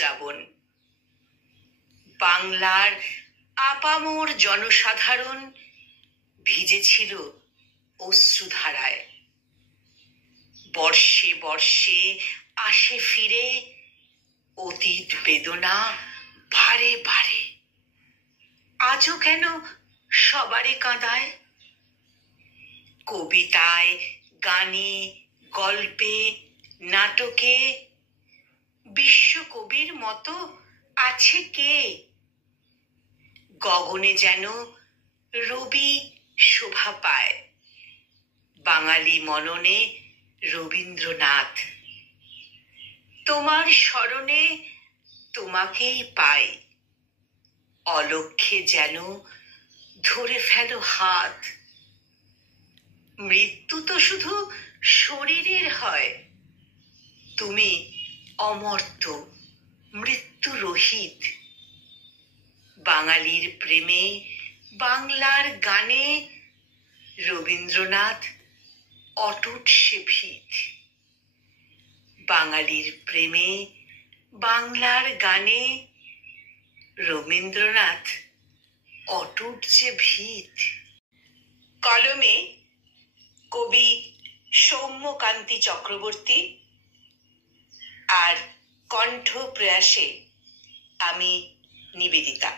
শ্রাবণ। বাংলার আপামর জনসাধারণ ভিজেছিল অশ্রুধারায়। বর্ষে বর্ষে আসে ফিরে অতীত বেদনা বারে বারে। আজও কেন সবারই কাঁদায়? কবিতায়, গানে, গল্পে, নাটকে বিশ্বকবির মতো আছে কে? গগনে যেন রবি শোভা পায়, বাঙালি মননে রবীন্দ্রনাথ। তোমার স্মরণে তোমাকেই পাই, অলক্ষ্যে যেন ধরে ফেলো হাত। মৃত্যু তো শুধু শরীরের হয়, তুমি অমর্ত্য, মৃত্যু রহিত। বাঙালির প্রেমে, বাংলার গানে রবীন্দ্রনাথ অটুট সে ভিত। বাঙালির প্রেমে, বাংলার গানে রবীন্দ্রনাথ অটুট যে ভিত। কলমে কবি সৌম্যকান্তি চক্রবর্তী, আর কণ্ঠ প্রয়াসে আমি নিবেদিতা।